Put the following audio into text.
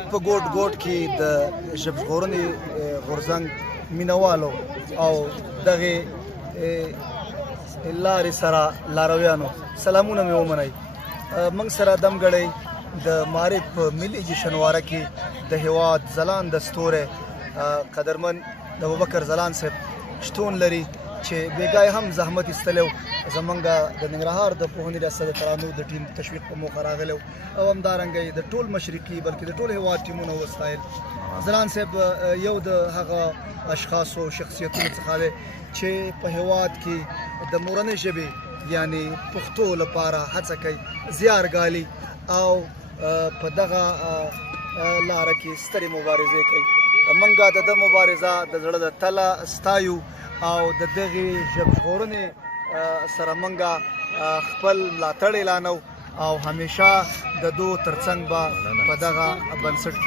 هیواد په ګوټ ګوټ کې د ژبژغورنې غورځنګ مینوالو او دغې لارې سره لارویانو سلامونه مې ومنئ. موږ سره دمګړی د معارف په ملي جشنواره کې د هیواد ځلانده ستوری قدرمن د ابوبکر ځلاند صاحب شتون لري چې بېګا هم زحمت ایستلی و زمونږ د ننګرهار د پوهنې ریاست د ترانو د ټیم تشویق په موخه راغلی و او همدارنګه د ټول مشرقي بلکې د ټول هیواد ټیمونه وستایل. ځلاند صاحب یو د هغه اشخاصو شخصیتونو څخه دی چې په هیواد کې د مورنۍ ژبې یعنی پښتو لپاره هڅه کوي، زیار ګالي او په دغه لاره کې سترې مبارزې کوي. موږ د ده مبارزه د زړه د تله ستایو او د دغې ژبژغورنې سره موږ خپل ملاتړ اعلانو او همیشه د دو ترڅنګ به په دغه بنسټ کې